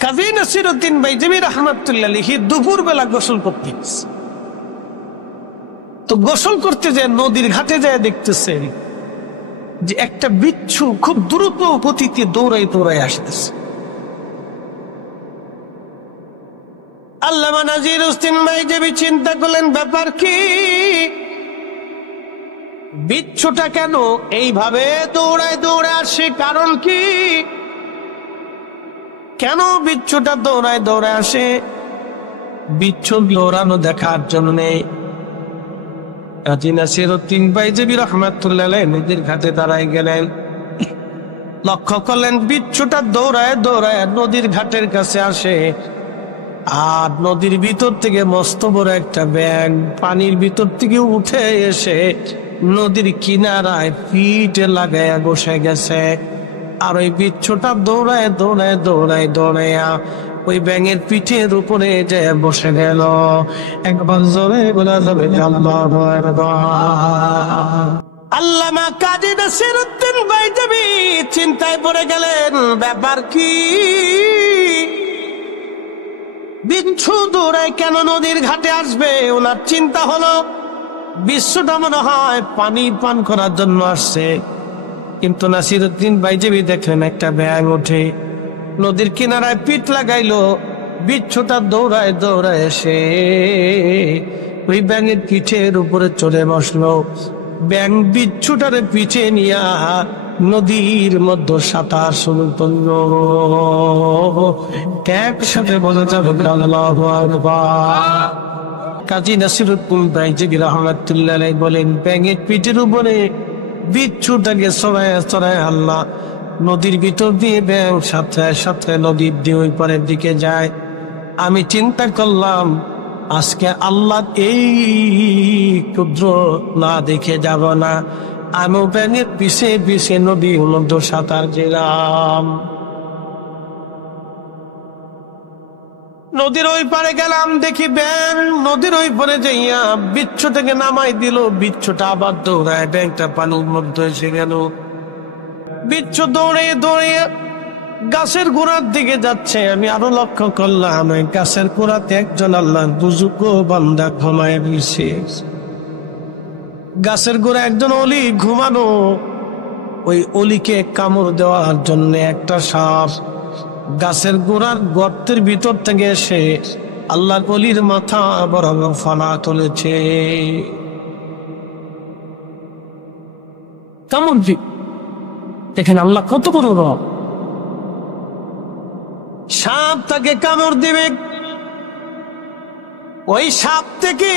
কাজী নাসিরউদ্দিন বাইজিবি রাহমাতুল্লাহ আলাইহি দুপুর বেলা গোসল করতে গেছে। তো গোসল করতে যায় নদীর ঘাটে যায় দেখতেছে যে একটা বিচ্ছু খুব দ্রুত গতিতে দৌড়াই দৌড়াই আসতেছে। আল্লামা নাসিরউদ্দিন বাইজিবি চিন্তা করলেন ব্যাপার কি, বিচ্ছুটা কেন এইভাবে দৌড়ায় দৌড়ে আসে, কারণ কি, কেন বিচ্ছুটা দৌড়ায় দৌড়ে আসে? বিচ্ছু দৌড়ানো দেখার জন্য কাজী নাসিরউদ্দিন বাইজিবি রাহমাতুল্লাহ আলাইহি নদীর ঘাটে দাঁড়ায় গেলেন। লক্ষ্য করলেন বিচ্ছুটা দৌড়ায় দৌড়ায় নদীর ঘাটের কাছে আসে, আর নদীর ভিতর থেকে মস্ত বড় একটা ব্যাঙ পানির ভিতর থেকে উঠে এসে নদীর কিনারায় পিঠে লাগাইয়া বসে গেছে। আর ওই বিচ্ছুটা দৌড়ায় দৌড়ায় দৌড়ায় দৌড়াইয়া ওই ব্যাঙের পিঠের উপরে যে বসে গেল। একবার জোরে বলা যাবে আল্লাহু আকবার। আল্লামা কাজী নাসিরউদ্দিন বাইজিবি চিন্তায় পড়ে গেলেন ব্যাপার কি, বিচ্ছু দৌড়ায় কেন নদীর ঘাটে আসবে? ওনার চিন্তা হলো বিচ্ছুটা মনে হয় পানি পান করার জন্য আসছে। কিন্তু নাসিরউদ্দিন বাইজিবি দেখলেন একটা ব্যাঙ ওঠে নদীর কিনারায় পিঠ লাগাইলো, বিচ্ছুটা দৌড়ায় দৌড়ায় এসে ওই ব্যাঙের পিঠের উপরে চলে বসলো। ব্যাঙ বিচ্ছুটারে পিঠে নিয়া নদীর মধ্যে সাঁতার শুরু করলো। একসাথে বলা যাবে আল্লাহু আকবার। কাজী নাসিরউদ্দিন বাইজিবি রাহমাতুল্লাহ আলাইহি বলেন ব্যাঙের পিঠের উপরে বিচ্ছুটাকে সরায় সরায় আল্লাহ নদীর ভিতর দিয়ে ব্যাঙ সাথে সাথে নদীর দিয়ে ওই পারের দিকে যায়। আমি চিন্তা করলাম আজকে আল্লাহ এই ক্ষুদ্র না দেখে যাব না, আমি ব্যাঙের পিছে পিছে নদীর মধ্যে সাঁতার দিলাম। নদীর ওই পারে গেলাম, দেখি ব্যাঙ নদীর ওই পারে যাইয়া বিচ্ছুটাকে নামাই দিল। বিচ্ছুটা আবার দৌড়ায় ব্যাঙটা পানির মধ্যে এসে গেল। বিচ্ছু দৌড়ে দৌড়ে গাছের গোড়ার দিকে যাচ্ছে। আমি আরো লক্ষ্য করলাম ওই গাছের গোড়াতে একজন আল্লাহর বুজুর্গ বান্দা ঘুমায় রয়েছে। গাছের গোড়া একজন অলি ঘুমানো, ওই অলিকে কামড় দেওয়ার জন্য একটা সাপ গাছের গোড়ার গর্তের ভিতর থেকে এসে আল্লাহর অলির মাথা বরাবর ফানা তুলেছে। কেমন দেখেন আল্লাহ কত বড় রব। সাপ তাকে কামড় দিবে, ওই সাপ থেকে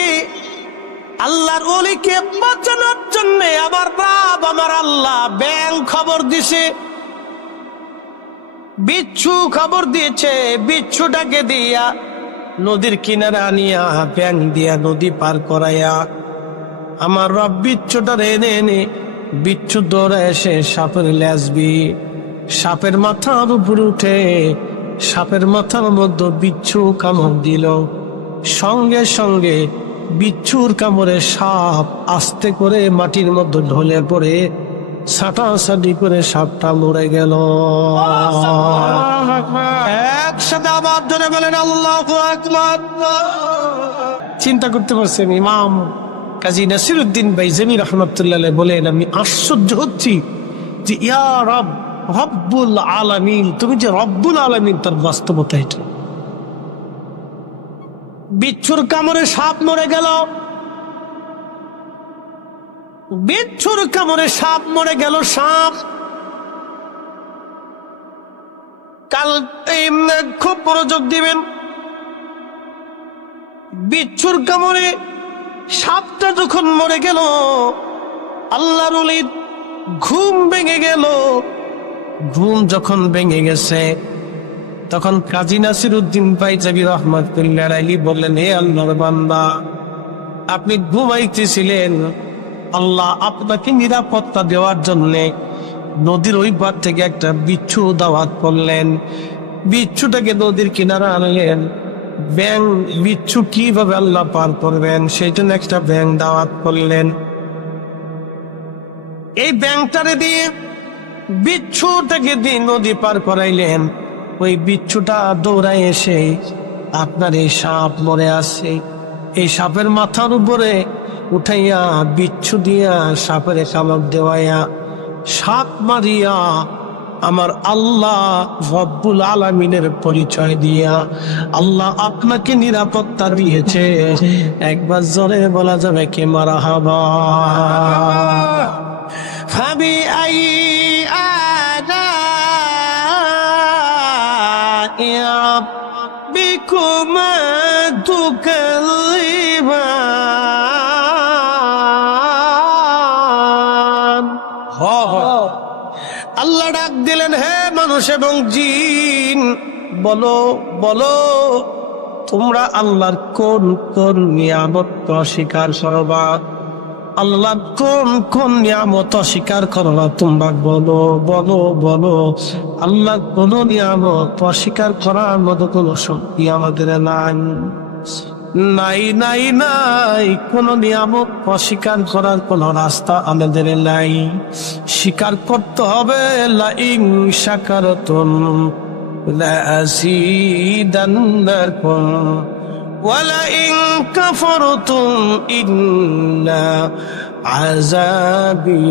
আল্লাহর ওলিকে বাঁচানোর জন্য আবার রব আমার আল্লাহ ব্যাঙ খবর দিছে, বিচ্ছু খবর দিয়েছে। বিচ্ছুটাকে দিয়া নদীর কিনারে আনিয়া ব্যাঙ দিয়া নদী পার করাইয়া আমার রব বিচ্ছুটা এনে এনে বিচ্ছু দৌড়ে এসে সাপের লেজবি সাপের মাথার উপর উঠে সাপের মাথার মধ্যে বিচ্ছু কামড় দিল। সঙ্গে সঙ্গে বিচ্ছুর কামড়ে সাপ আস্তে করে মাটির মধ্যে ঢলে পড়ে ছাটাছাটি করে সাপটা মরে গেল। একসাথে আবার ধরে বলেন আল্লাহু আকবার। চিন্তা করতে পারছেন ইমাম কাজী নাসিরউদ্দিন বাইজিবি রাহমাতুল্লাহ আলাইহি বলেন আমি আশ্চর্য হচ্ছি যে ইয়া রব রব্বুল আলামিন, তুমি যে রব্বুল আলামিন তার বাস্তবতা এটা। বিচ্ছুর কামড়ে সাপ মরে গেল, বিচ্ছুর কামড়ে সাপ মরে গেল। সাপ কাল খুব মনোযোগ দিবেন, বিচ্ছুর কামড়ে সাপটা যখন মরে গেল আল্লাহর ওলির ঘুম ভেঙে গেল। ঘুম যখন ভেঙে গেছে তখন কাজী নাসিরউদ্দিন বাইজিবি রাহমাতুল্লাহ আলাইহি বললেন হে আল্লাহর বান্দা, আপনি ঘুমাইতেছিলেন, আল্লাহ আপনাকে নিরাপত্তা দেওয়ার জন্য নদীর ওই পার থেকে একটা বিচ্ছু দাওয়াত করলেন। বিচ্ছুটাকে নদীর কিনারে আনলেন। ব্যাঙ বিচ্ছু কিভাবে আল্লাহ পার করবেন সেই জন্য একটা ব্যাঙ দাওয়াত করলেন। এই ব্যাঙটারে দিয়ে বিচ্ছুটাকে দিয়ে নদী পার করাইলেন। ওই বিচ্ছুটা দৌড়ায় এসে আপনার এই সাপ মরে আছে, এই সাপের মাথার উপরে উঠাইয়া বিচ্ছু দিয়া সাপের কামড় দেওয়াইয়া সাপ মারিয়া আমার আল্লাহ রব্বুল আলামিনের পরিচয় দিয়া আল্লাহ আপনাকে নিরাপত্তা দিয়েছে। একবার জোরে বলা যাবে কি মারহাবা। ফাবি আই আলা'i রাব্বিকুমা তুকাল্লিবান। আল্লাহ ডাক দিলেন, হে মানুষ এবং জিন, বলো বলো তোমরা আল্লাহর কোন কোন নিয়ামত অস্বীকার করবা? আল্লাহ কোন কোন নিয়ামত অস্বীকার করবা তোমরা বলো বলো বলো। আল্লাহ কোন নিয়ামত অস্বীকার করার মতো কোন শক্তি আমাদের নাই, নাই নাই নাই। কোন নিয়ামত অস্বীকার করার কোন রাস্তা আমাদের নাই। স্বীকার করতে হবে। লাইন শাকারতুম লাযীদান্নাকুম ওয়া লাইন কাফারতুম ইন্না আযাবী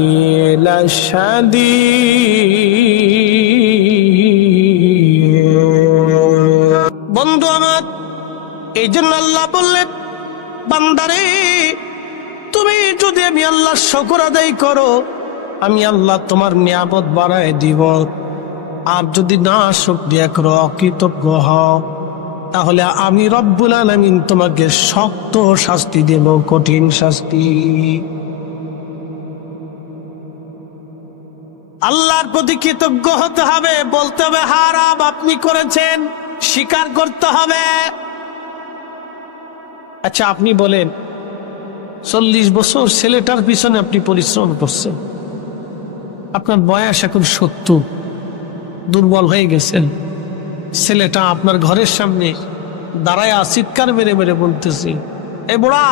লাশাদীদ। বন্ধু আমার, এই জন্য আল্লাহ বললেন, বান্দারে তুমি যদি আমি আল্লাহর শুকর আদায় করো, আমি আল্লাহ তোমার নিয়ামত বাড়ায় দিব। আর যদি না শুকরিয়া করো, অকৃতজ্ঞ হও, তাহলে আমি রব্বুল আলামিন তোমাকে শক্ত শাস্তি দেব, কঠিন শাস্তি। আল্লাহর প্রতি কৃতজ্ঞ হতে হবে, বলতে হবে হারাম আপনি করেছেন, স্বীকার করতে হবে। আচ্ছা আপনি বলেন, 40 বছর ছেলেটার পিছনে আপনি পরিশ্রম করছেন, আপনার বয়স এখন 70, দুর্বল হয়ে গেছেন, ছেলেটা আপনার ঘরের সামনে দাঁড়ায় চিৎকার মেরে মেরে বলতেছে, এ বুড়া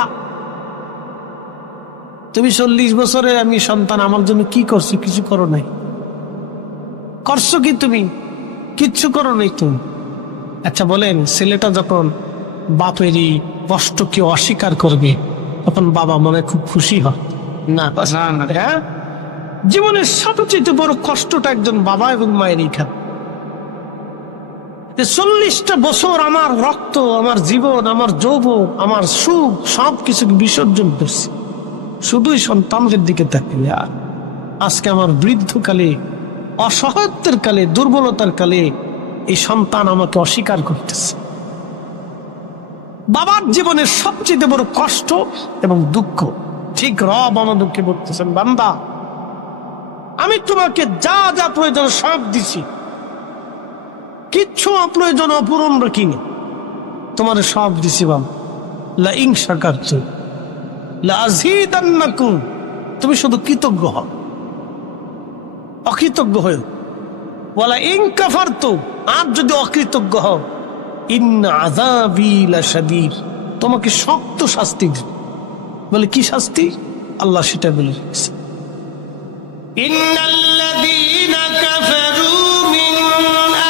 তুমি 40 বছরে আমি সন্তান আমার জন্য কি করছো? কিছু করো নাই। করছো কি তুমি? কিচ্ছু করো নাই তুমি। আচ্ছা বলেন, ছেলেটা যখন বাপেরই কষ্টকে অস্বীকার করবে তখন বাবা মনে খুব খুশি হয় না? হ্যাঁ, জীবনের সবচেয়ে বড় কষ্টটা একজন বাবা এবং মায়ের এখানে। 40টা বছর আমার রক্ত, আমার জীবন, আমার যৌবন, আমার সুখ সবকিছুকে বিসর্জন করছি শুধুই সন্তানদের দিকে তাকিয়ে। আর আজকে আমার বৃদ্ধকালে, অসহায়ত্বের কালে, দুর্বলতার কালে এই সন্তান আমাকে অস্বীকার করতেছে। বাবার জীবনের সবচেয়ে বড় কষ্ট এবং দুঃখ। ঠিক রব আমাদেরকে বলতেছেন, বান্দা আমি তোমাকে যা যা প্রয়োজন সব দিছি, কিচ্ছু অপ্রয়োজন অপূরণ রাখিনি, তোমার সব দিছি। বাবা লাইন শাকারতুম লাযীদান্নাকুম, তুমি শুধু কৃতজ্ঞ হও, অকৃতজ্ঞ হও। ওয়ালা ইন কাফারতুম, আর যদি অকৃতজ্ঞ হও, ইন্না আযাবী লাশাদীদ, তোমাকে শক্ত শাস্তি দিবে। বলে কি শাস্তি? আল্লাহ সেটা বলে রেখেছে, ইন্নাল্লাযীনা কাফারু মিন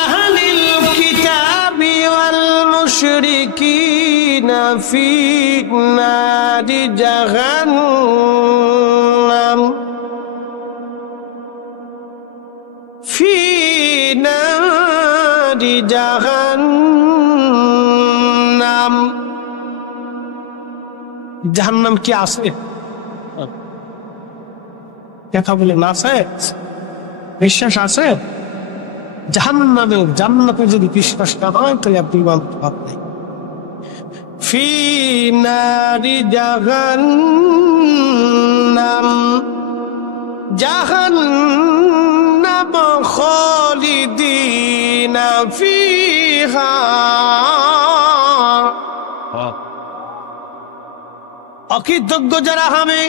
আহলিল কিতাবি ওয়াল মুশরিকিনা ফী নারি জাহান্নাম ফী নারি জাহান্নাম। জাহান্নাম কি আছে? কথা বলে না আছে? বিশ্বাস আছে? জাহান্নামে, জান্নাতে যদি বিশ্বাস না হয় তো আপনি মানতে পারবেন। ফী নারি জাহান্নাম, জাহান্নাম খালিদিনা ফীহা। অকৃতজ্ঞ যারা হবে,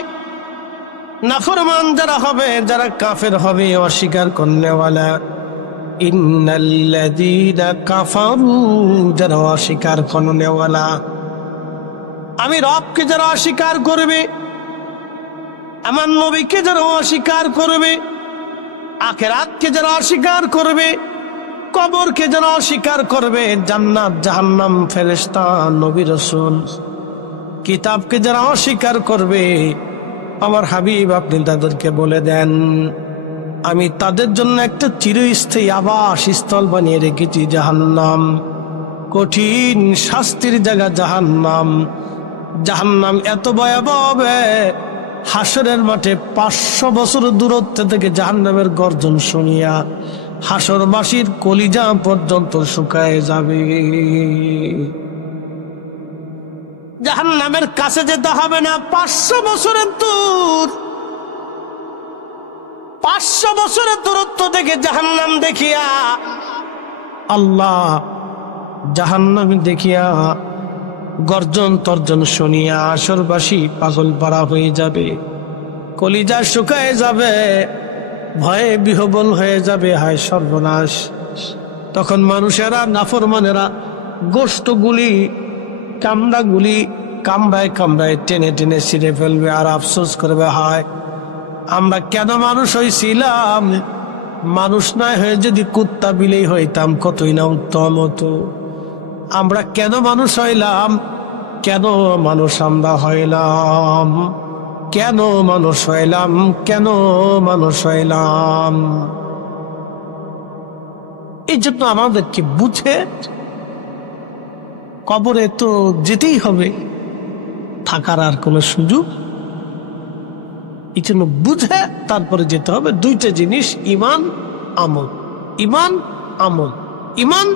নাফরমান যারা হবে, যারা কাফের হবে, অস্বীকার করনেওয়ালা, ইন্নাল্লাযীনা কাফারু, যারা অস্বীকার করনেওয়ালা, আমি রবকে যারা অস্বীকার করবে, আমার নবীকে যারা অস্বীকার করবে, আখিরাতকে যারা অস্বীকার করবে, কবরকে যারা অস্বীকার করবে, জান্নাত জাহান্নাম ফেরেশতা নবী রাসূল কিতাবকে যারা অস্বীকার করবে, আমার হাবিব আপনি তাদেরকে বলে দেন আমি তাদের জন্য একটা চিরস্থায়ী আবাসস্থল বানিয়ে রেখেছি জাহান্নাম। কঠিন শাস্তির জায়গা জাহান্নাম। জাহান্নাম এত ভয়াবহ হবে, হাসরের মাঠে 500 বছর দূরত্ব থেকে জাহান্নামের গর্জন শুনিয়া হাসরবাসীর কলিজা পর্যন্ত শুকায় যাবে। জাহান্নামের কাছে যেতে হবে না, 500 বছরের দূর, 500 বছরের দূরত্ব থেকে জাহান্নাম দেখিয়া, আল্লাহ জাহান্নাম দেখিয়া গর্জন তর্জন শুনিয়া আসরবাসী পাগল পাড়া হয়ে যাবে, কলিজা শুকায় যাবে, ভয়ে বিহবল হয়ে যাবে, হায় সর্বনাশ। তখন মানুষেরা নাফরমানেরা গোশতগুলি কামড়াগুলি কামড়ায় কামড়ায় টেনে টেনে ছিঁড়ে ফেলবে আর আফসোস করবে, হায় আমরা কেন মানুষ হয়েছিলাম, মানুষ না হয়ে যদি কুত্তা বিলেই হইতাম কতই না উত্তম হতো। আমরা কেন মানুষ হইলাম, কেন মানুষ আমরা হইলাম, কেন মানুষ হইলাম, কেন মানুষ হইলাম। এই জন্য আমাদেরকে বুঝে কবরে তো যেতেই হবে, থাকার আর কোনো সুযোগ, এই জন্য বুঝে তারপরে যেতে হবে। দুইটা জিনিস, ইমান আমল। ইমান আমল, ইমান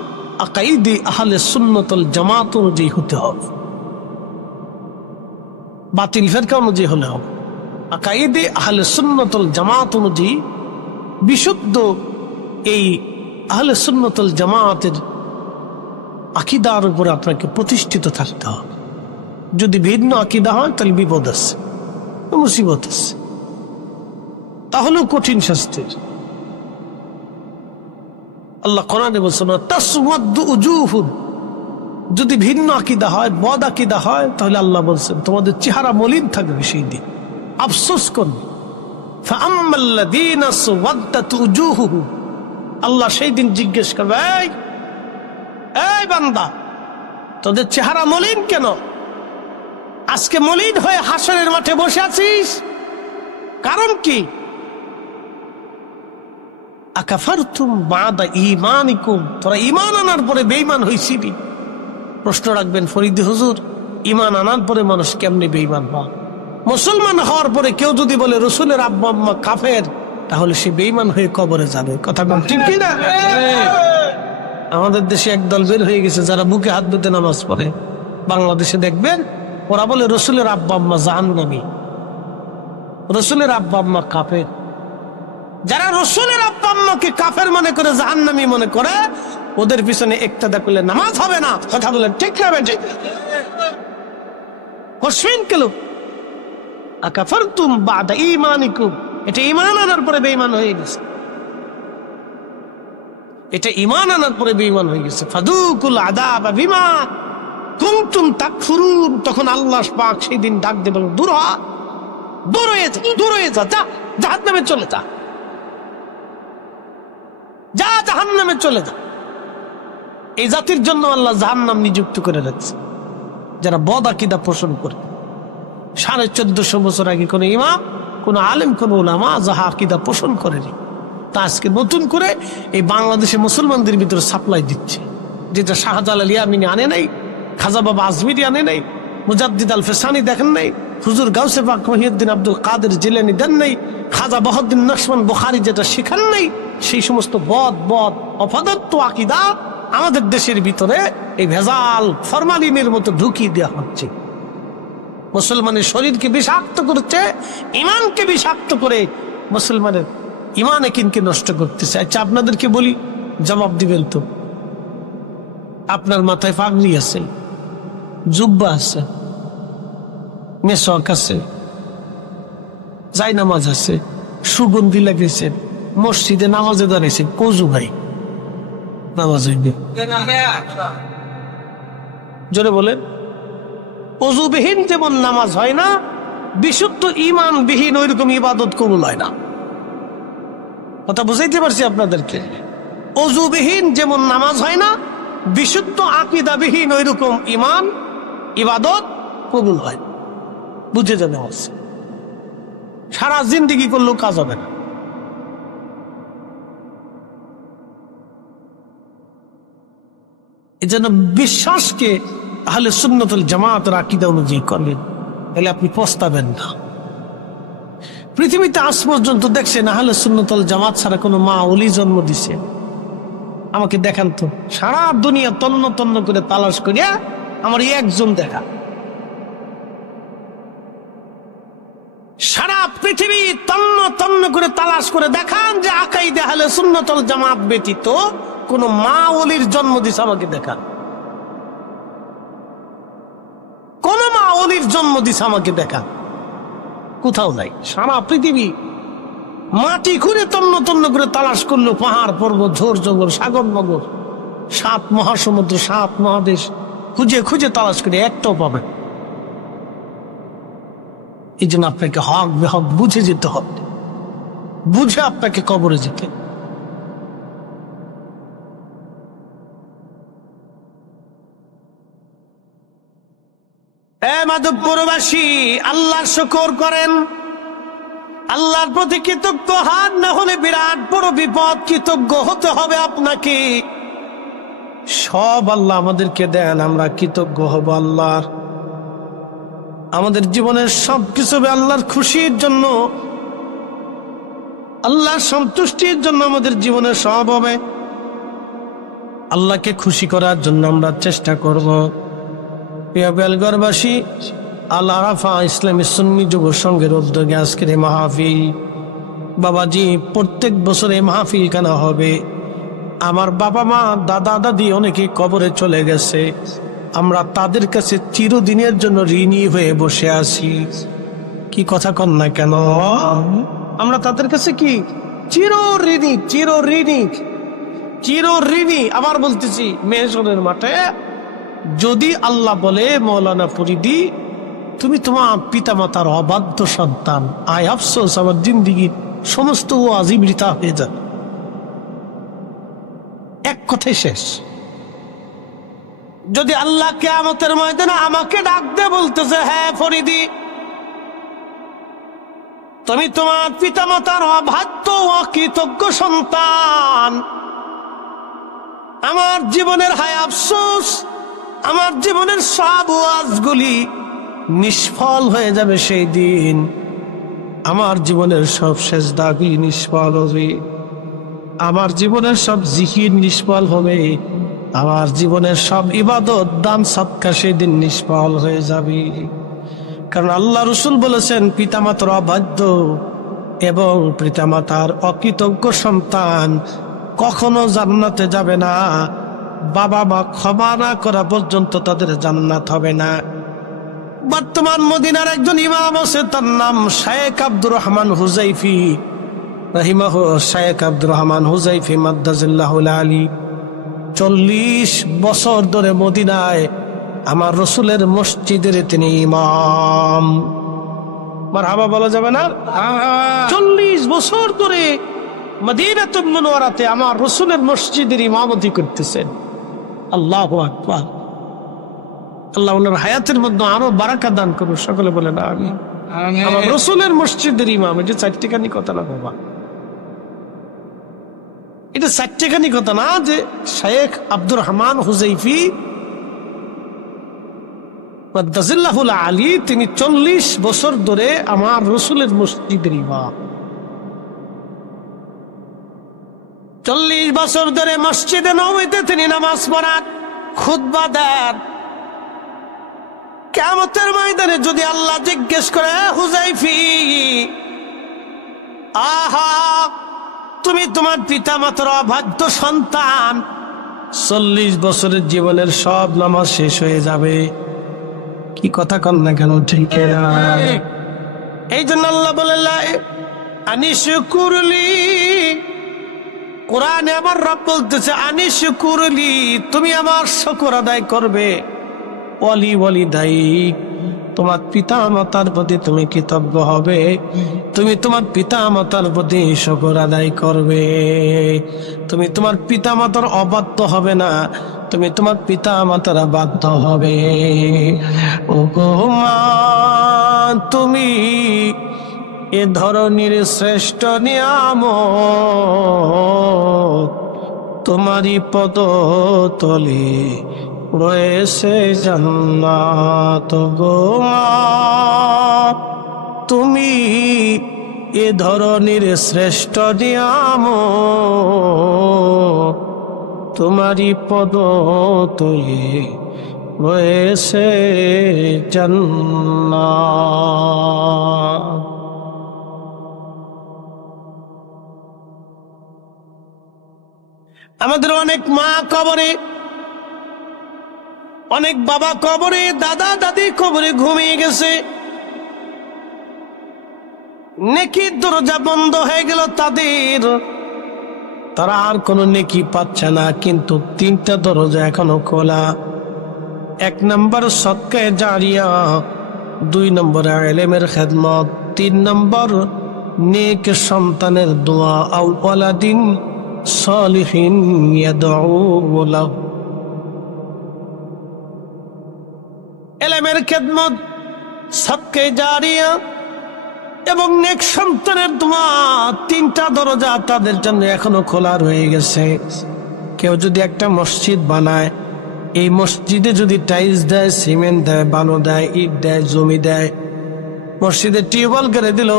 আকাইদে আহলে সুন্নাত ওয়াল জামাত অনুযায়ী হতে হবে, বাতিল ফিরকা অনুযায়ী হলে হবে। আকাইদে আহলে সুন্নাত ওয়াল জামাত অনুযায়ী বিশুদ্ধ এই আহলে সুন্নাত ওয়াল জামাতের আকীদার উপরে আপনাকে প্রতিষ্ঠিত থাকতে হবে। যদি ভিন্ন আকীদা হয় তাহলে বিপদ আছে, মুসিবত আছে, তাহলেও কঠিন শাস্তির। আল্লাহ কোরআনে বলছেন তাসওয়াদু উজুহুন, যদি ভিন্ন আকীদা হয়, বদ আকীদা হয়, তাহলে আল্লাহ বলছেন তোমাদের চেহারা মলিন থাকবে সেই দিন, আফসোস করবে। ফাআম্মাল্লাযীনা সাওয়াদ্দাত উজুহুহুম, আল্লাহ সেই দিন জিজ্ঞেস করবে, এই বান্দা তোদের চেহারা মলিন কেন? আজকে মলিন হয়ে হাসরের মাঠে বসে আছিস, কারণ কি? আকাফারতুম বাদা ঈমানিকুম, তোরা ঈমান আনার পরে বেঈমান হইছিলি। প্রশ্ন রাখবেন ফরিদি হুজুর, ঈমান আনার পরে মানুষ কেমনে বেঈমান হয়? মুসলমান হওয়ার পরে কেউ যদি বলে রাসূলের আব্বা আম্মা কাফের, তাহলে সে বেঈমান হয়ে কবরে যাবে। কথা বল ঠিক কি না? আমাদের দেশে একদল বের হয়ে গেছে যারা বুকে হাত বেঁধে নামাজ পড়ে, বাংলাদেশে দেখবেন ওরা বলে রাসূলের আব্বা আম্মা জাহান্নামী, রাসূলের আব্বা আম্মা কাফের। যারা রাসূলের আব্বা আম্মাকে কাফের মনে করে, জাহান্নামী মনে করে, ওদের পিছনে ইক্তেদা করলে নামাজ হবে না। কথা বলেন ঠিক না বেঠিক? হোসেন কেন আকাফারতুম বাদা ঈমানিকুম, এটা ঈমান আনার পরে বেঈমান হয়ে গেছে, এটা ঈমান আনার পরে বেঈমান হয়ে গেছে। ফাদুকুল আযাব বিমা কুনতুম তাকফুরুন, তখন আল্লাহ পাক সেই দিন ডাক দেবেন, দূর হ, দূর হয়ে যা, দূর হয়ে যা, যা জাহান্নামে চলে যা, যা জাহান্নামে চলে যা। এই জাতির জন্য আল্লাহ জাহান্নাম নিযুক্ত করে রাখছে, যারা বদ আকীদা পোষণ করে। 1450 বছর আগে কোন ইমাম, কোন আলেম, কোন উলামা যাহা আকীদা পোষণ করেনি, তা আজকে নতুন করে এই বাংলাদেশে মুসলমানদের ভিতরে সাপ্লাই দিচ্ছে, যেটা শাহজালাল ইয়ামিনী আনে নাই, খাজা বাবা আজমিরি আনে নাই, মুজাদ্দিদ আল ফেসানি দেখেন নাই, হুজুর গাউসে পাক মহিউদ্দিন আব্দুল কাদের জিলানী দেন নাই, খাজা বাহাউদ্দিন নকশবন্দ বুখারী যেটা শিখান নাই, সেই সমস্ত বদ অপদার্থ আকীদা আমাদের দেশের ভিতরে এই ভেজাল ফরমালিনের মতো ঢুকিয়ে দেওয়া হচ্ছে। মুসলমানের শরীরকে বিষাক্ত করছে, ইমানকে বিষাক্ত করে মুসলমানের ইমান একিনকে নষ্ট করতেছে। আচ্ছা আপনাদেরকে বলি, জবাব দিবেন তো, আপনার মাথায় পাগড়ি আছে, জুব্বা আছে, মেসওয়াক আছে, জায়নামাজ আছে, সুগন্ধি লাগিয়েছে, মসজিদে নামাজে দাঁড়িয়েছে, কজু ভাই নামাজ হইবে? জোরে বলেন। অজুবিহীন যেমন নামাজ হয় না, বিশুদ্ধ ঈমান বিহীন ওইরকম ইবাদত কবুল হয় না। কথা বুঝাইতে পারছি আপনাদেরকে? অজুবিহীন যেমন নামাজ হয় না, বিশুদ্ধ আকীদাবিহীন ওইরকম ঈমান ইবাদত কবুল হয়। বুঝে যাবে, সারা জিন্দেগি করলেও কাজ হবে না। এই জন্য বিশ্বাসকে আহলে সুন্নাত ওয়াল জামাতের আকীদা অনুযায়ী করবেন, তাহলে আপনি পস্তাবেন না। পৃথিবীতে আজ পর্যন্ত দেখছেন আহলে সুন্নাত ওয়াল জামাত ছাড়া কোনো মা ওলি জন্ম দিছে? আমাকে দেখান তো। সারা দুনিয়া তন্ন তন্ন করে তালাশ করিয়া আমার একজন দেখা। সারা পৃথিবী তন্ন তন্ন করে তালাশ করে দেখান যে আকাইদে আহলে সুন্নাত ওয়াল জামাত ব্যতীত কোন মা ওলির জন্ম দিছে? আমাকে দেখান। কোন মা ওলির জন্ম দিছে? আমাকে দেখান। কোথাও নাই। সারা পৃথিবী মাটি খুঁড়ে তন্ন তন্ন করে তালাশ করলো, পাহাড় পর্বত ঝোর জঙ্গল সাগর নগর 7 মহাসমুদ্র 7 মহাদেশ খুঁজে খুঁজে তালাশ করে একটাও পাবে। এই জন্য আপনাকে হক বেহক বুঝে যেতে হবে, বুঝে আপনাকে কবরে যেতে। মাধবপুরবাসী আল্লাহর শুকর করেন, আল্লাহর প্রতি কৃতজ্ঞ হন, না হলে বিরাট বড় বিপদ। কৃতজ্ঞ হতে হবে আপনাকে। সব আল্লাহ আমাদেরকে দেন, আমরা কৃতজ্ঞ হব আল্লাহর। আমাদের জীবনের সবকিছু আল্লাহর খুশির জন্য, আল্লাহর সন্তুষ্টির জন্য আমাদের জীবনের সব হবে। আল্লাহকে খুশি করার জন্য আমরা চেষ্টা করব। প্রিয় বেলগড়বাসী, আল আরাফা ইসলামী সুন্নি যুব সংঘের উদ্যোগে আজকের এই মাহফিল, বাবাজি প্রত্যেক বছর এই মাহফিল কেন হবে? আমার বাবা মা দাদা দাদি অনেকে কবরে চলে গেছে, আমরা তাদের কাছে চিরদিনের জন্য ঋণী হয়ে বসে আছি। কি কথা কন না কেন? আমরা তাদের কাছে কি চিরঋণী, চিরঋণী, চিরঋণী। আবার বলতেছি, মেহসনের মাঠে যদি আল্লাহ বলে, মৌলানা ফরিদি তুমি তোমার পিতা মাতার অবাধ্য সন্তান, আয় আফসোস আমার জিন্দিগির সমস্ত ওয়াজি বৃথা হয়ে যাবে। এক কথাই শেষ। যদি আল্লাহ কিয়ামতের ময়দানে আমাকে ডাক দে বলতেছে, হ্যাঁ ফরিদি তুমি তোমার পিতা মাতার অবাধ্য অকৃতজ্ঞ সন্তান, আমার জীবনের হায় আফসোস, আমার জীবনের সব ওয়াজগুলি নিষ্ফল হয়ে যাবে সেই দিন। আমার জীবনের সব সেজদাগুলি নিষ্ফল হবে, আমার জীবনের সব জিকির নিষ্ফল হবে, আমার জীবনের সব ইবাদত দান সদকা সেদিন নিষ্ফল হয়ে যাবে। কারণ আল্লাহ রাসূল বলেছেন, পিতামাতার অবাধ্য এবং পিতামাতার অকৃতজ্ঞ সন্তান কখনো জান্নাতে যাবে না। বাবা মা ক্ষমা না করা পর্যন্ত তাদের জান্নাত হবে না। বর্তমান মদিনার একজন ইমাম আছে, তার নাম শায়েখ আব্দুর রহমান হুযাইফি রাহিমাহু, শায়েখ আব্দুর রহমান হুযাইফি মাদ্দাজিল্লাহুল আলী। 40 বছর ধরে মদিনায় আমার রসুলের মসজিদের তিনি ইমাম। মারহাবা বলা যাবে না? 40 বছর ধরে মদিনাতুল মুনাওয়ারাতে আমার রসুলের মসজিদের ইমামতি করতেছেন। আল্লাহু আকবার। আল্লাহ ওনার হায়াতের মধ্যে আরো বারাকা দান করুন। সকলে বলেন আমিন। আমার রসুলের মসজিদের ইমাম, এটা চারটিখানি কথা না বাবা, এটা চারটিখানি কথা না যে শায়েখ আব্দুর রহমান হুযাইফি মাদ্দাজিল্লাহুল আলী তিনি 40 বছর ধরে আমার রসুলের মসজিদের ইমাম। 40 বছর ধরে মসজিদে নববীতে তিনি নামাজ পড়ান, খুতবা দেন। কিয়ামতের ময়দানে যদি আল্লাহ জিজ্ঞেস করে, হুযাইফি আহা তুমি তোমার পিতা মাতার অবাধ্য সন্তান, 40 বছরের জীবনের সব নামাজ শেষ হয়ে যাবে। কি কথা কন না কেন? ঠিক এই জন্য আল্লাহ বলেন, আনিশকুরলি, কোরআনে আমার রব বলতেছে, আনিশকুরলি তুমি আমার শুকর আদায় করবে, ওয়ালি ওয়ালিদাইক তোমার পিতা মাতার প্রতি তুমি কৃতজ্ঞ হবে, তুমি তোমার পিতা মাতার প্রতি শুকর আদায় করবে, তুমি তোমার পিতা মাতার অবাধ্য হবে না, তুমি তোমার পিতা মাতার বাধ্য হবে। ও গো মা, তুমি এ ধরনের শ্রেষ্ঠ নিয়ামত, তোমারই পদতলে রয়েছে জান্নাত। গো মা, তুমি এ ধরনের শ্রেষ্ঠ নিয়ামত, তোমারই পদতলে রয়েছে জান্নাত। আমাদের অনেক মা কবরে, অনেক বাবা কবরে, দাদা দাদি কবরে ঘুমিয়ে গেছে, নেকির দরজা বন্ধ হয়ে গেল তাদের, তারা আর কোনো নেকি পাচ্ছে না। কিন্তু তিনটা দরজা এখনো খোলা। 1 নম্বর সদকায়ে জারিয়া, 2 নম্বর ইলমের খেদমত, 3 নম্বর নেক সন্তানের দোয়া, আও ওয়ালাদিন সালিহিন ইয়াদউ লাহু। ইলমের খেদমত, সদকায়ে জারিয়া এবং নেক সন্তানের দোয়া, 3টা দরজা তাদের জন্য এখনো খোলা রয়ে গেছে। কেউ যদি একটা মসজিদ বানায়, এই মসজিদে যদি টাইলস দেয়, সিমেন্ট দেয়, বালু দেয়, ইট দেয়, জমি দেয়, মসজিদে টিউবওয়েল করে দিল,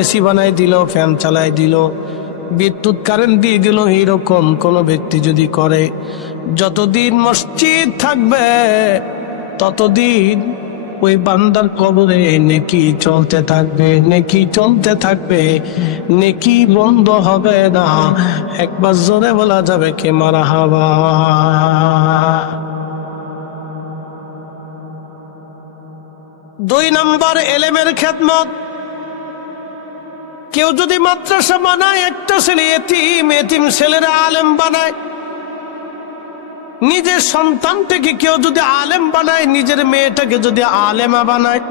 এসি বানাই দিল, ফ্যান চালাই দিল, বিদ্যুৎ কারেন্ট দিয়ে দিল, এরকম কোন ব্যক্তি যদি করে, যতদিন মসজিদ থাকবে ততদিন ওই বান্দার কবরে নেকি চলতে থাকবে, নেকি চলতে থাকবে, নেকি বন্ধ হবে না। একবার জোরে বলা যাবে কে মারহাবা। 2 নম্বর ইলমের খেদমত। কেউ যদি মাদ্রাসা বানায়, একটা ছেলে এতিম, এতিম ছেলেরা আলেম বানায়, নিজের সন্তানটাকে কেউ যদি আলেম বানায়, নিজের মেয়েটাকে যদি আলেমা বানায়,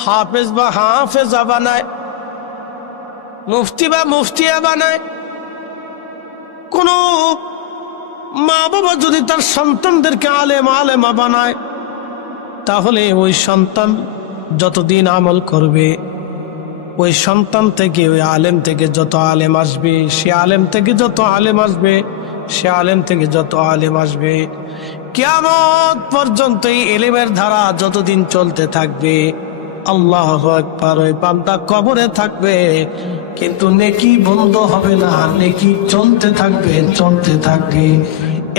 হাফেজ বা হাফেজা বানায়, মুফতি বা মুফতিয়া বানায়, কোন মা বাবা যদি তার সন্তানদেরকে আলেম আলেমা বানায়, তাহলে ওই সন্তান যতদিন আমল করবে, ওই সন্তান থেকে, ওই আলেম থেকে যত আলেম আসবে, সে আলেম থেকে যত আলেম আসবে, সে আলেম থেকে যত আলেম আসবে, কিয়ামত পর্যন্ত এই ইলমের ধারা যতদিন চলতে থাকবে, আল্লাহু আকবার, ওই বান্দা কবরে থাকবে কিন্তু নেকি বন্ধ হবে না, নেকি চলতে থাকবে, চলতে থাকবে।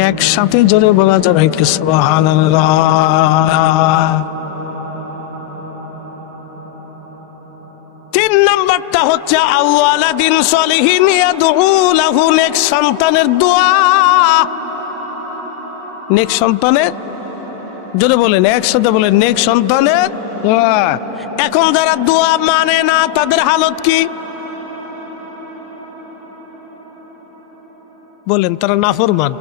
একসাথে জোরে বলা যাবে কি সুবহানাল্লাহ। 3 নম্বরটা হচ্ছে আওয়ালাদিন সলিহিন ইয়াদউ লাহু, নেক সন্তানের দোয়া। নেক সন্তানের, জোরে বলেন, একসাথে বলেন, নেক সন্তানের দোয়া। এখন যারা দোয়া মানে না, তাদের হালত কি বলেন? তারা নাফরমান।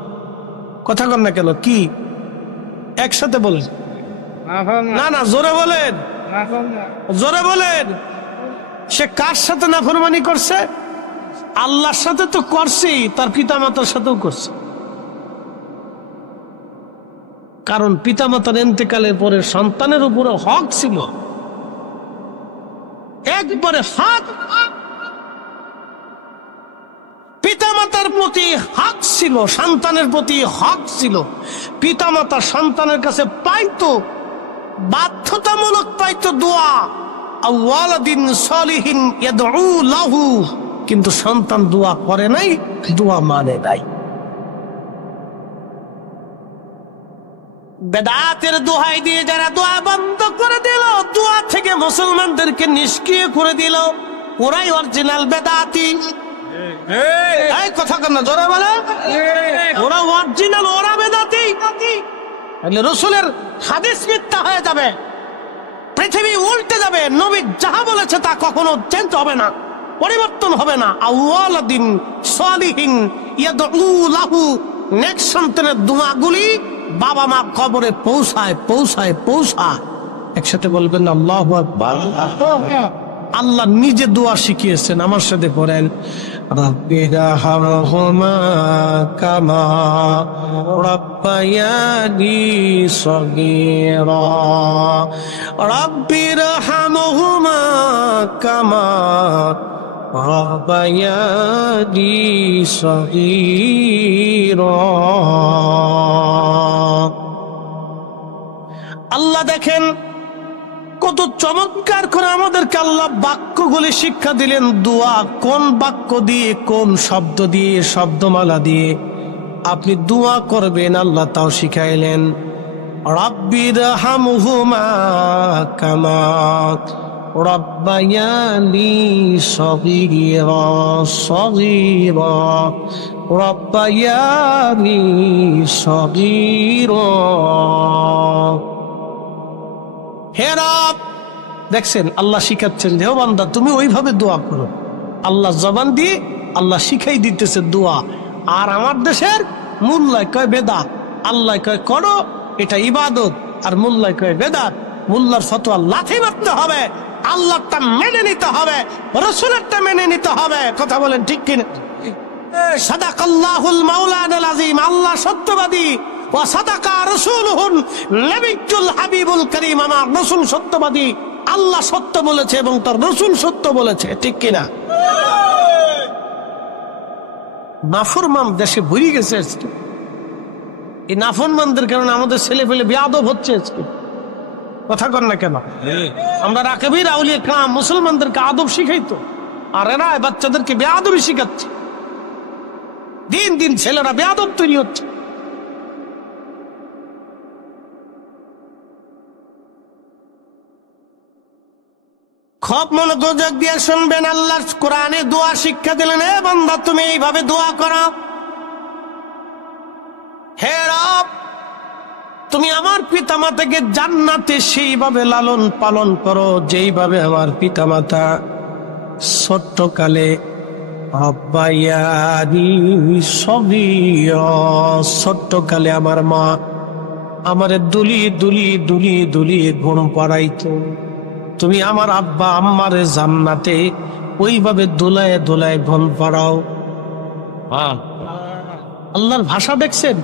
কথা কন না কেন? কি একসাথে বলেন? না না, জোরে বলেন, জোরে বলেন। সে কার সাথে নাফরমানি করছে? আল্লাহর সাথে তো করছি, তার পিতা মাতার সাথেও করছে। কারণ পিতা মাতার ইন্তেকালের পরে সন্তানের উপরে হক ছিল, একবারে হক। পিতা মাতার প্রতি হক ছিল, সন্তানের প্রতি হক ছিল। পিতা মাতা সন্তানের কাছে পাইতো, বাধ্যতামূলক পাইতো দোয়া, আওয়ালাদিন সলিহিন ইয়াদউ লাহু। কিন্তু সন্তান দোয়া করে নাই, দোয়া মানে নাই। বেদাতের দোহাই দিয়ে যারা দোয়া বন্ধ করে দিল, দোয়া থেকে মুসলমানদেরকে নিষ্ক্রিয় করে দিল, ওরাই অরিজিনাল বেদাতি। এই কথা কেন জোরে বলে? ওরা অরিজিনাল, ওরা বেদাতি। রাসূলের হাদিস মিথ্যা হয়ে যাবে, পৃথিবী উল্টে যাবে। নবী যাহা বলেছে তা কখনো চেঞ্জ হবে না, পরিবর্তন হবে না। আওয়ালাদিন সলিহিন ইয়াদউ লাহু, নেক সন্তানের দোয়াগুলি বাবা মা কবরে পৌঁছায়, পৌঁছায়, পৌঁছায়। একসাথে বলবেন আল্লাহু আকবার। আল্লাহ নিজে দোয়া শিখিয়েছেন, আমার সাথে পড়েন, রাব্বিরহামহুমা কামা রাব্বায়ানি সগীরা, রাব্বিরহামহুমা কামা রাব্বায়ানি সগীরা। আল্লাহ দেখেন কত চমৎকার করে আমাদেরকে আল্লাহ বাক্যগুলি শিক্ষা দিলেন। দোয়া কোন বাক্য দিয়ে, কোন শব্দ দিয়ে, শব্দমালা দিয়ে আপনি দোয়া করবেন আল্লাহ তাও শিখাইলেন। রাব্বিরহামহুমা কামা রাব্বায়ানি সগীরা, সগীরা, রাব্বায়ানি সগীরা। হে রব, দেখছেন আল্লাহ শিখাচ্ছেন যে ও বান্দা তুমি ওইভাবে দোয়া করো। আল্লাহ জবান দিয়ে আল্লাহ শিখাই দিতেছে দোয়া। আর আমার দেশের মোল্লায় কয় বেদাত, আল্লাহ কয় করো এটা ইবাদত, আর মোল্লায় কয় বেদাত। মোল্লার ফতোয়া লাথি মারতে হবে, আল্লাহটা মেনে নিতে হবে, রাসূলেরটা মেনে নিতে হবে। কথা বলেন ঠিক কিনা? সাদাকাল্লাহুল মাওলানাল আযীম, আল্লাহ সত্যবাদী। ওয়া সাদাকা রাসূলুহুন নবিয়্যুল হাবিবুল কারীম, আমার রাসূল সত্যবাদী। আল্লাহ সত্য বলেছে এবং তার রাসূল সত্য বলেছে, ঠিক কিনা? নাফরমান দেশে ভরে গেছে আজকে। এই নাফরমানদের কারণে আমাদের ছেলে পেলে বেয়াদব হচ্ছে আজকে। কথা কর না কেন? আমরা রাকাবির আউলিয়া কাম মুসলমানদেরকে আদব শিখাইতো, আর এরা বাচ্চাদেরকে বেয়াদবি শিখাচ্ছে। দিন দিন ছেলেরা বেয়াদব তৈরি হচ্ছে। খুব মনোযোগ দিয়ে শুনবেন, আল্লাহ কোরআনে দোয়া শিক্ষা দিলেন। এ বান্দা তুমি এইভাবে দোয়া করো, হে রব তুমি আমার পিতামাতাকে জান্নাতে সেইভাবে লালন পালন করো যেইভাবে আমার পিতামাতা ছোট্টকালে আব্বায়ানি সগীরা, ছোট্টকালে আমার মা আমারে দুলিয়ে দুলিয়ে দুলিয়ে দুলিয়ে ঘুম পাড়াইতো। তুমি আমার আব্বা আম্মারে জান্নাতে ওইভাবে দোলায় দোলায় ঘুম পাড়াও। আল্লাহর ভাষা দেখছেন?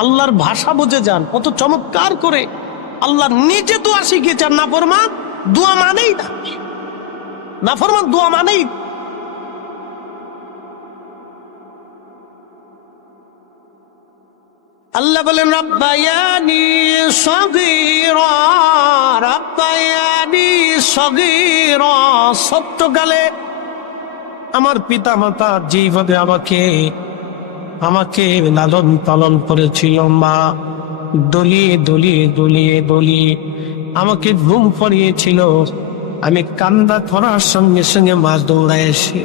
আল্লাহর ভাষা বুঝে যান, কত চমৎকার করে আল্লাহ নিজে দোয়া শিখিয়েছেন। নাফরমান দোয়া মানেই না, নাফরমান দোয়া মানেই। আল্লাহ বলেন রাব্বায়ানি সগীরা, রাব্বায়ানি সগীরা, ছোট্টকালে আমার পিতা মাতা যেইভাবে আমাকে লালন পালন করেছিল, মা দলিয়ে দলিয়ে দলিয়ে দলিয়ে আমাকে ঘুম পড়িয়েছিল। আমি কান্না করার সঙ্গে সঙ্গে মা দৌড়ায় এসে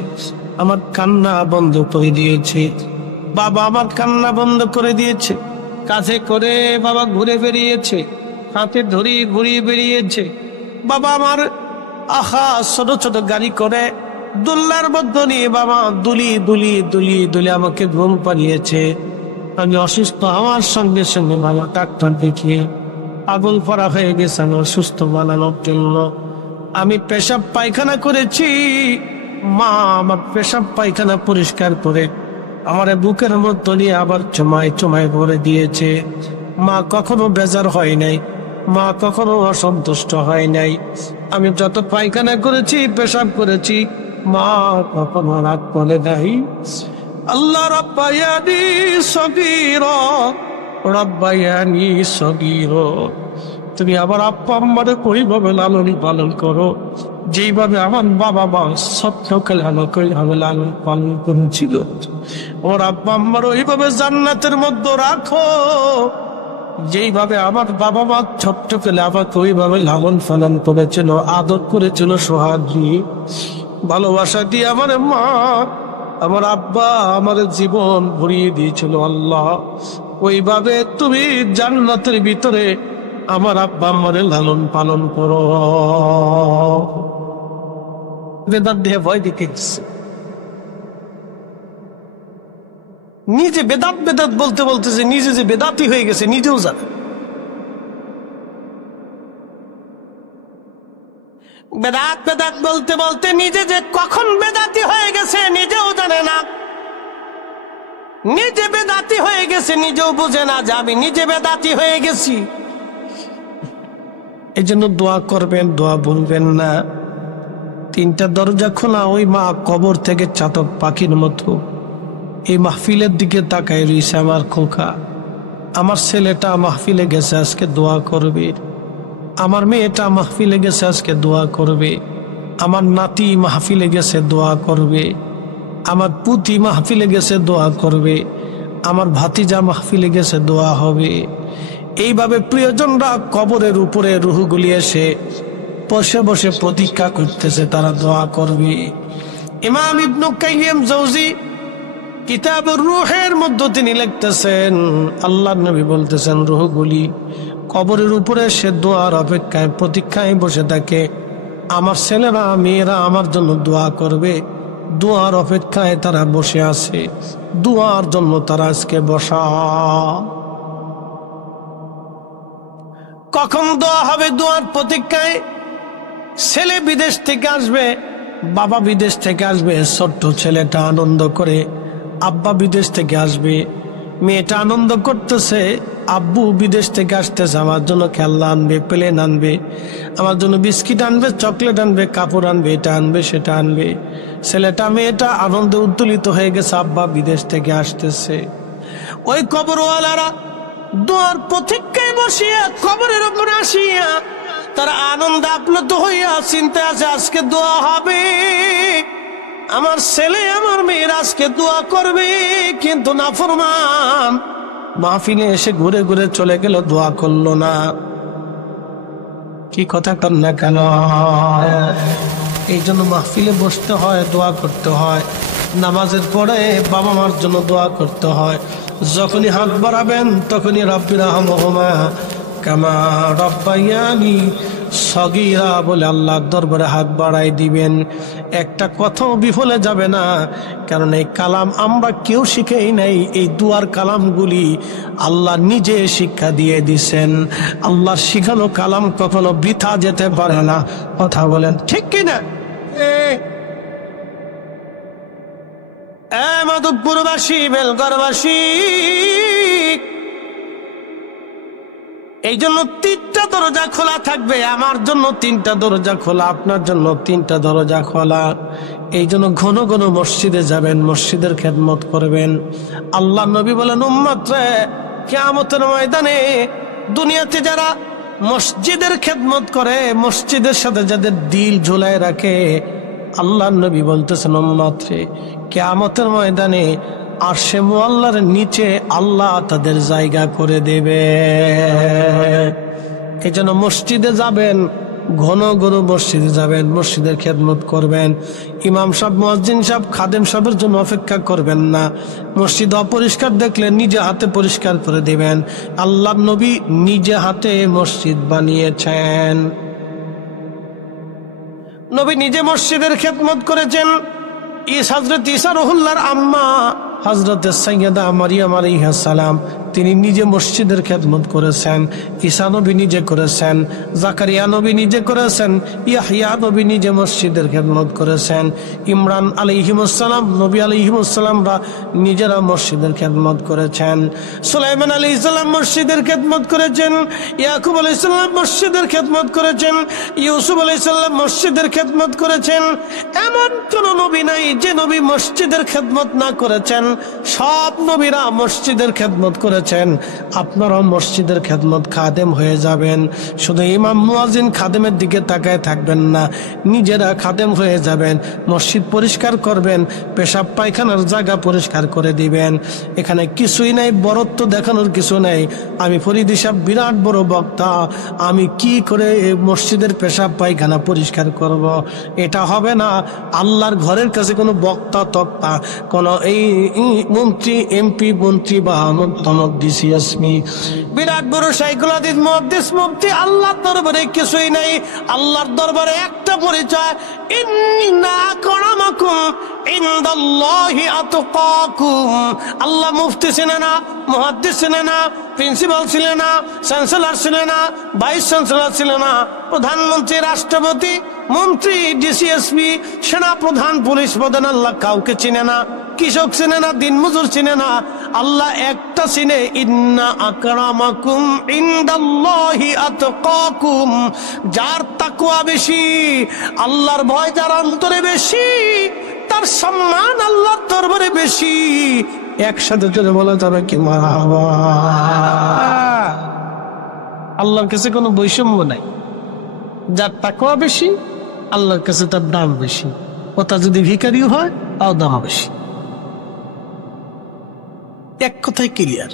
আমার কান্না বন্ধ করে দিয়েছে। বাবা আমার কান্না বন্ধ করে দিয়েছে। কাছে করে বাবা ঘুরে বেরিয়েছে, হাতে ধরে ঘুরিয়ে বেরিয়েছে। বাবা আমার ছোট ছোট গাড়ি করে দুল্লার মধ্যে নিয়ে বাবা দুলিয়ে দুলিয়ে দুলিয়ে দুলিয়ে আমাকে ঘুম পাড়িয়েছে। আমি অসুস্থ হওয়ার সঙ্গে সঙ্গে বাবা ডাক্তার দেখিয়ে পাগল পড়া হয়ে গেছে আমার সুস্থ বানানোর জন্য। আমি পেশাব পায়খানা করেছি, মা আমার পেশাব পায়খানা পরিষ্কার করে আমার বুকের মধ্যে নিয়ে আবার চমায় চমায় ভরে দিয়েছে। মা কখনো বেজার হয় নাই, মা কখনো অসন্তুষ্ট হয় নাই। আমি যত পায়খানা করেছি, পেশাব করেছি, মা কখনো রাগ করে নাই। আল্লাহ রাব্বায়ানি সগীরা, রাব্বায়ানি সগীরা, তুমি আবার আব্বা আম্মারে ওইভাবে লালন পালন করো যেইভাবে আমার বাবা মা ছোট্টকালে আমাকে ওইভাবে লালন পালন করেছিল। ওর আব্বা আম্মার ওইভাবে জান্নাতের মধ্যে রাখো যেইভাবে আমার বাবা মা ছোট্টকালে আমাকে ওইভাবে লালন পালন করেছিল, আদর করেছিল, সোহাগ দিয়ে ভালোবাসা দিয়ে আমার মা আমার আব্বা আমার জীবন ভরিয়ে দিয়েছিল। আল্লাহ ওইভাবে তুমি জান্নাতের ভিতরে আমার আব্বা আমারে লালন পালন করো। বেদাত দেহে ভয় দেখেছে, নিজে বেদাত বেদাত বলতে বলতেছে, নিজে যে বেদাতি হয়ে গেছে নিজেও জানে। বেদাত বেদাত বলতে বলতে নিজে যে কখন বেদাতি হয়ে গেছে নিজেও জানে না, নিজে বেদাতি হয়ে গেছে নিজেও বুঝে না যে আমি নিজে বেদাতি হয়ে গেছি। এই জন্য দোয়া করবেন, দোয়া ভুলবেন না। তিনটা দরজা খোলা, ওই মা কবর থেকে চাতক পাখির মতো এই মাহফিলের দিকে তাকায় রইছে। আমার খোকা, আমার ছেলেটা মাহফিলে গেছে, আজকে দোয়া করবে। আমার মেয়েটা মাহফিলে গেছে, আজকে দোয়া করবে। আমার নাতি মাহফিলে গেছে, দোয়া করবে। আমার পুতি মাহফিলে গেছে, দোয়া করবে। আমার ভাতিজা মাহফিলে গেছে, দোয়া হবে। এইভাবে প্রিয়জনরা কবরের উপরে রুহগুলি এসে বসে বসে প্রতীক্ষা করতেছে, তারা দোয়া করবে। ইমাম ইবনে কাইয়িম জাওজি কিতাবুর রূহের মধ্যে তিনি লিখতেছেন, আল্লাহর নবী বলতেছেন রূহগুলি কবরের উপরে সে দোয়ার অপেক্ষায় প্রতীক্ষায় বসে থাকে। আমার ছেলেরা মেয়েরা আমার জন্য দোয়া করবে, দোয়ার অপেক্ষায় তারা বসে আছে, দোয়ার জন্য তারা আজকে বসা। কখন দোয়া হবে? দোয়ার প্রতীক্ষায়। ছেলে বিদেশ থেকে আসবে, বাবা বিদেশ থেকে আসবে, ছোট্ট ছেলেটা আনন্দ করে। আব্বা বিদেশ থেকে আসবে, মেয়েটা আনন্দ করতেছে, আব্বু বিদেশ থেকে আসতেছে, আমার জন্য খেলনা আনবে, প্লেন আনবে, আমার জন্য বিস্কিট আনবে, চকলেট আনবে, কাপড় আনবে, এটা আনবে, সেটা আনবে। ছেলেটা মেয়েটা আনন্দে উদ্দোলিত হয়ে গেছে, আব্বা বিদেশ থেকে আসতেছে। ওই কবরওয়ালারা দোয়ার প্রতীক্ষায় বসিয়া কবরের উপরে আসিয়া তারা আনন্দ আপ্লুত হইয়া চিন্তা আছে, আজকে দোয়া হবে, আমার ছেলে আমার মেয়ের আজকে দোয়া করবে। কিন্তু নাফরমান মাহফিলে এসে ঘুরে ঘুরে চলে গেল, দোয়া করলো না। কি কথা কর না কেন? এই জন্য মাহফিলে বসতে হয়, দোয়া করতে হয়। নামাজের পরে বাবা মার জন্য দোয়া করতে হয়। যখনই হাত বাড়াবেন তখনই রাব্বির রাহমহুমা কামা রাব্বায়ানি সগীরা বলে আল্লাহর দরবারে হাত বাড়াই দিবেন। একটা কথাও বিফলে যাবে না, কারণ এই কালাম আমরা কেউ শিখেই নাই। এই দুয়ার কালামগুলি আল্লাহ নিজে শিক্ষা দিয়ে দিছেন। আল্লাহর শিখানো কালাম কখনো বৃথা যেতে পারে না। কথা বলেন ঠিক কিনা? মাধবপুরবাসী, বেলগড়বাসী, এই জন্য তিনটা দরজা খোলা থাকবে। আমার জন্য তিনটা দরজা খোলা, আপনার জন্য তিনটা দরজা খোলা। এই জন্য ঘন ঘন মসজিদে যাবেন, মসজিদের খেদমত করবেন। আল্লাহ নবী বলেন, উম্মত রে, কিয়ামতের ময়দানে দুনিয়াতে যারা মসজিদের খেদমত করে, মসজিদের সাথে যাদের দিল ঝুলায় রাখে, আল্লাহ নবী বলতেছেন, উম্মত রে, কিয়ামতের ময়দানে আরশে মুআল্লার নিচে আল্লাহ তাদের জায়গা করে দেবে। এই জন্য মসজিদে যাবেন, ঘন ঘন মসজিদে যাবেন, মসজিদের খেদমত করবেন। ইমাম সাহেব, মুয়াজ্জিন সাহেব, খাদেম সাহেবের জন্য অপেক্ষা করবেন না। মসজিদ অপরিষ্কার দেখলে নিজে হাতে পরিষ্কার করে দিবেন। আল্লাহ নবী নিজে হাতে মসজিদ বানিয়েছেন। নবী নিজে মসজিদের খেদমত করেছেন। হযরত ঈসা রুহুল্লাহর আম্মা হযরত সাইয়্যিদা মারিয়াম আলাইহিস সালাম, তিনি নিজে মসজিদের খেদমত করেছেন। ঈসা নবী নিজে করেছেন, জাকারিয়া নবী নিজে করেছেন, ইয়াহইয়া নবী নিজে মসজিদের খেদমত করেছেন, ইমরান আলাইহিস সালাম, নবী আলাইহিস সালামরা নিজেরা মসজিদের খেদমত করেছেন, সুলাইমান আলাইহিস সালাম মসজিদের খেদমত করেছেন, ইয়াকুব আলাইহিস সালাম মসজিদের খেদমত করেছেন, ইউসুফ আলাইহিস সালাম মসজিদের খেদমত করেছেন। এমন কোন নবী নাই যে নবী মসজিদের খেদমত না করেছেন। সব নবীরা মসজিদের খেদমত করেছেন। আপনারাও মসজিদের খেদমত খাদেম হয়ে যাবেন। শুধু ইমাম মুয়াজ্জিন খাদেমের দিকে তাকায় থাকবেন না, নিজেরা খাদেম হয়ে যাবেন। মসজিদ পরিষ্কার করবেন, পেশাব পায়খানার জায়গা পরিষ্কার করে দিবেন। এখানে কিছুই নাই, বরত্ব দেখানোর কিছু নাই। আমি ফরিদ সাহেব বিরাট বড় বক্তা, আমি কি করে মসজিদের পেশাব পায়খানা পরিষ্কার করব, এটা হবে না। আল্লাহর ঘরের কাছে কোনো বক্তা তক্তা, কোনো এই মন্ত্রী এমপি মন্ত্রী বা তমক ডিসি আসমি, বিরাট বড় শাইখুল হাদিস মুহাদ্দিস মুফতি, আল্লাহর দরবারে কিছুই নাই। আল্লাহর দরবারে একটা পরিচয়, ইন্না আকরামাকুম ইনদাল্লাহি আতকাকুম। আল্লাহ মুফতি ছিলেন না, মুহাদ্দিস ছিলেন না, প্রিন্সিপাল ছিলেন না, চ্যান্সেলর ছিলেন না, ভাইস চ্যান্সেলর ছিলেন না, প্রধানমন্ত্রী, রাষ্ট্রপতি, মন্ত্রী, ডিসিএসপি, সেনা প্রধান, পুলিশ প্রধান, আল্লাহ কাউকে চিনে না। কৃষক চিনে না, দিনমজুর চিনে না, আল্লাহ একটা চিনে, ইন্না আকরামাকুম ইনদাল্লাহি আতকাকুম। যার তাকওয়া বেশি, আল্লাহর ভয় যার অন্তরে বেশি, তার সম্মান আল্লাহর দরবারে বেশি। একসাথে চলে বলা যাবে কি মারহাবা। আল্লাহর কাছে কোনো বৈষম্য নাই। যার তাকওয়া বেশি, আল্লাহর কাছে তার দাম বেশি। ওটা যদি ভিখারিও হয়, তাও দাম বেশি। এক কথায় ক্লিয়ার।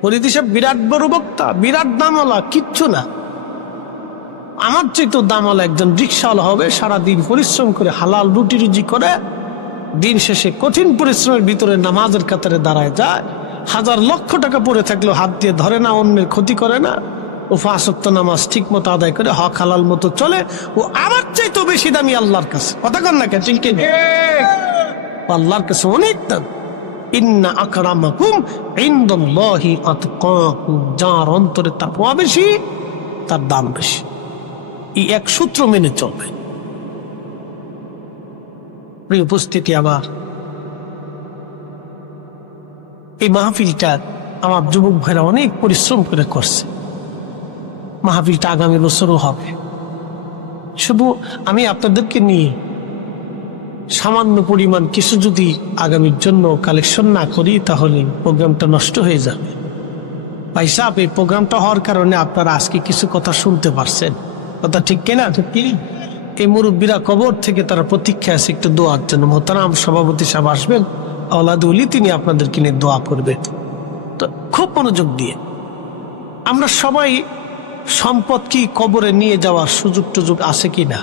ফরিদ সাহেব বিরাট বড় বক্তা, বিরাট দামওয়ালা, কিচ্ছু না। আমার চেয়ে তো দামওয়ালা একজন রিক্সাওয়ালা হবে, সারাদিন পরিশ্রম করে হালাল রুটি রুজি করে, দিন শেষে কঠিন পরিশ্রমের ভিতরে নামাজের কাতারে দাঁড়ায় যায়, হাজার লক্ষ টাকা পড়ে থাকলেও হাত দিয়ে ধরে না, অন্যের ক্ষতি করে না, ও 5 ওয়াক্ত নামাজ ঠিক মতো আদায় করে, হক হালাল মতো চলে। ও আমার চেয়ে তো বেশি দামি আল্লাহর কাছে। কথা কন না কেন? ঠিক আল্লাহর কাছে অনেক দাম। ইন্না আকরামাকুম ইনদাল্লাহি আতকাকুম। যার অন্তরে তাকওয়া বেশি, তার দাম বেশি। এই এক সূত্র মেনে চলবে। প্রিয় উপস্থিতি, আবার এই মাহফিলটা আমার যুবক ভাইরা অনেক পরিশ্রম করে করছে। মাহফিলটা আগামী বছরও হবে। শুধু আমি আপনাদেরকে নিয়ে সামান্য পরিমাণ কিছু যদি আগামীর জন্য কালেকশন না করি, তাহলে প্রোগ্রামটা নষ্ট হয়ে যাবে। ভাই সাহেব, এই প্রোগ্রামটা হওয়ার কারণে আপনারা আজকে কিছু কথা শুনতে পারছেন। কথা ঠিক কিনা? এই মুরব্বীরা কবর থেকে তারা প্রতীক্ষা আছে একটু দোয়ার জন্য। মোহতারাম সভাপতি সাহেব আসবেন, আওলাদুলি, তিনি আপনাদেরকে নিয়ে দোয়া করবেন। তো খুব মনোযোগ দিয়ে, আমরা সবাই সম্পদ কি কবরে নিয়ে যাওয়ার সুযোগ টুযোগ আছে কিনা?